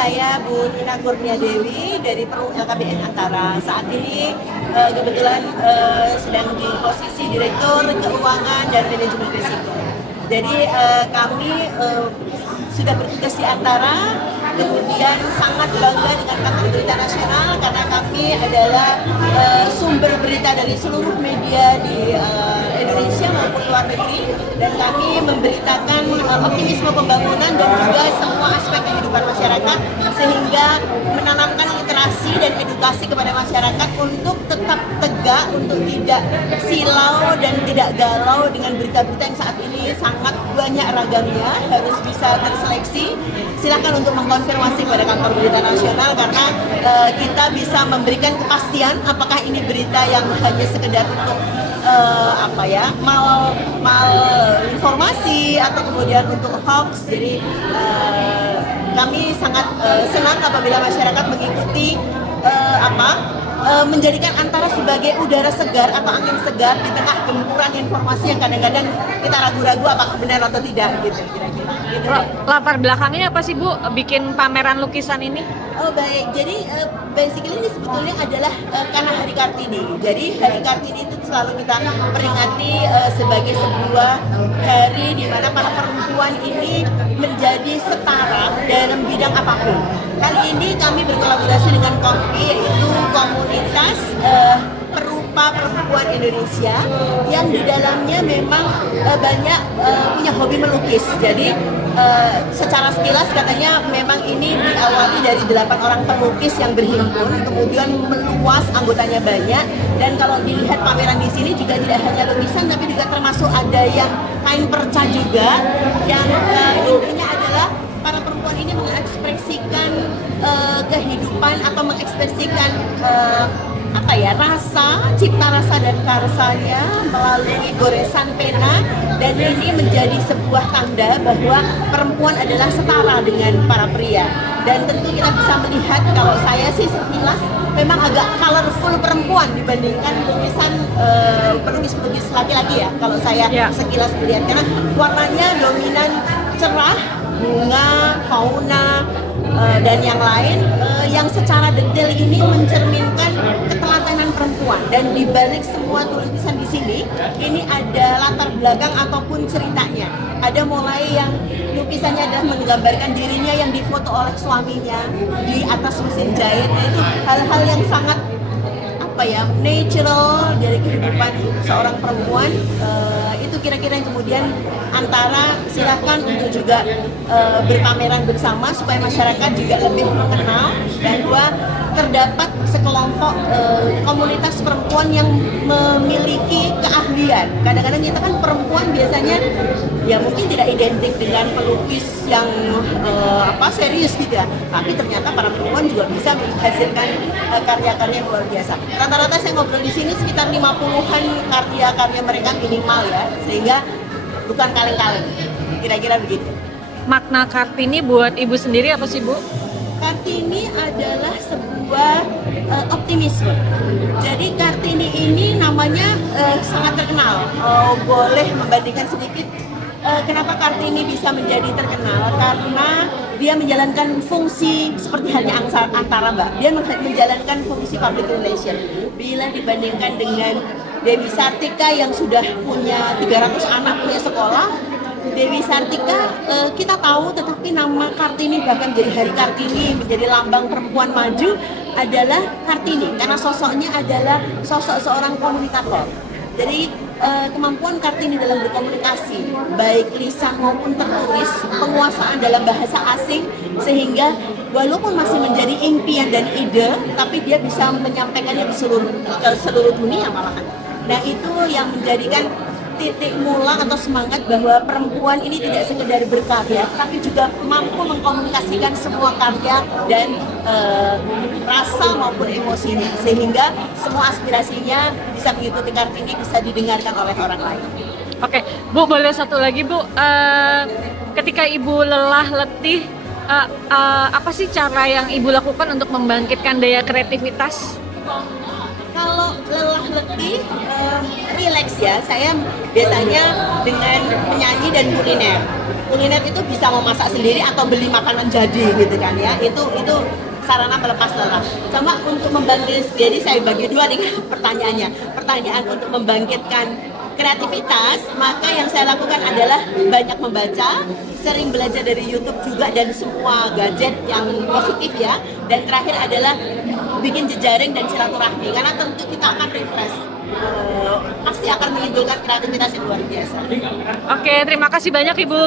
saya Bu Nina Kurnia Dewi dari Perum LKBN Antara. Saat ini kebetulan sedang di posisi Direktur Keuangan dan Manajemen Risiko. Jadi kami sudah bertugas di Antara, kemudian sangat bangga dengan kantor berita nasional karena kami adalah sumber berita dari seluruh media di Indonesia maupun luar negeri, dan kami memberitakan optimisme pembangunan dan juga semua aspek kehidupan masyarakat, sehingga menanamkan literasi dan edukasi kepada masyarakat untuk tetap tegak, untuk tidak silau dan tidak galau dengan berita-berita yang saat ini sangat banyak ragamnya, harus bisa terseleksi. Silakan untuk mengkonfirmasi kepada kantor berita nasional karena kita bisa memberikan kepastian apakah ini berita yang hanya sekedar untuk mal informasi atau kemudian untuk hoax. Jadi kami sangat senang apabila masyarakat mengikuti menjadikan Antara sebagai udara segar atau angin segar di tengah gempuran informasi yang kadang-kadang kita ragu-ragu apakah benar atau tidak gitu kira-kira. Gitu. Latar belakangnya apa sih Bu bikin pameran lukisan ini? Oh baik, jadi basically ini sebetulnya adalah karena Hari Kartini. Jadi Hari Kartini itu selalu kita peringati sebagai sebuah hari di mana para perempuan ini menjadi setara dalam bidang apapun. Kali ini kami berkolaborasi dengan KOMPI, yaitu Komunitas Perupa Perempuan Indonesia, yang di dalamnya memang banyak punya hobi melukis. Jadi secara sekilas katanya memang ini diawali dari 8 orang pelukis yang berhimpun, kemudian meluas, anggotanya banyak, dan kalau dilihat pameran di sini juga tidak hanya lukisan tapi juga termasuk ada yang kain perca juga, yang intinya adalah para perempuan ini mengekspresikan kehidupan atau mengekspresikan rasa, cipta rasa dan karsanya melalui goresan pena, dan ini menjadi sebuah tanda bahwa perempuan adalah setara dengan para pria. Dan tentu kita bisa melihat, kalau saya sih sekilas memang agak colorful perempuan dibandingkan lukisan pelukis-pelukis laki-laki ya, kalau saya sekilas melihat, karena warnanya dominan cerah, bunga, fauna, dan yang lain yang secara detail ini mencerminkan ketelatenan perempuan. Dan di balik semua tulisan di sini, ini ada latar belakang ataupun ceritanya. Ada mulai yang lukisannya adalah menggambarkan dirinya yang difoto oleh suaminya di atas mesin jahit. Itu hal-hal yang sangat natural dari kehidupan seorang perempuan. Itu kira-kira yang kemudian Antara silahkan untuk juga berpameran bersama supaya masyarakat juga lebih mengenal, dan dua, terdapat sekelompok komunitas perempuan yang memiliki keahlian. Kadang-kadang kita kan perempuan biasanya ya mungkin tidak identik dengan pelukis yang serius gitu ya, tapi ternyata para perempuan juga bisa menghasilkan karya-karya yang luar biasa. Rata-rata saya ngobrol di sini sekitar 50-an karya-karya mereka minimal ya, sehingga bukan kaleng-kaleng, kira-kira begitu. Makna Kartini buat Ibu sendiri apa sih Bu? Kartini adalah sebuah optimisme. Jadi Kartini ini namanya sangat terkenal. Boleh membandingkan sedikit kenapa Kartini bisa menjadi terkenal? Karena dia menjalankan fungsi seperti halnya Antara, Mbak. Dia menjalankan fungsi public relation. Bila dibandingkan dengan Dewi Sartika yang sudah punya 300 anak, punya sekolah, Dewi Sartika kita tahu, tetapi nama Kartini bahkan jadi Hari Kartini, menjadi lambang perempuan maju adalah Kartini, karena sosoknya adalah sosok seorang komunikator. Jadi kemampuan Kartini dalam berkomunikasi, baik lisan maupun tertulis, penguasaan dalam bahasa asing, sehingga walaupun masih menjadi impian dan ide, tapi dia bisa menyampaikannya ke seluruh dunia malahan. Nah, itu yang menjadikan titik mula atau semangat bahwa perempuan ini tidak sekedar berkarya, tapi juga mampu mengkomunikasikan semua karya dan rasa maupun emosinya, sehingga semua aspirasinya bisa mengikuti Kartini, bisa didengarkan oleh orang lain. Oke, Bu, boleh satu lagi Bu, ketika Ibu lelah, letih, apa sih cara yang Ibu lakukan untuk membangkitkan daya kreativitas? Kalau lelah letih, relax ya. Saya biasanya dengan menyanyi dan kuliner. kuliner itu bisa memasak sendiri atau beli makanan jadi gitu kan ya. Itu sarana melepas lelah. Sama untuk membangkit, jadi saya bagi dua nih pertanyaannya. Pertanyaan untuk membangkitkan kreativitas, maka yang saya lakukan adalah banyak membaca, sering belajar dari YouTube juga dan semua gadget yang positif ya. Dan terakhir adalah bikin jejaring dan silaturahmi, karena tentu kita akan refresh. Pasti akan menimbulkan kreativitas yang luar biasa. Oke, terima kasih banyak Ibu.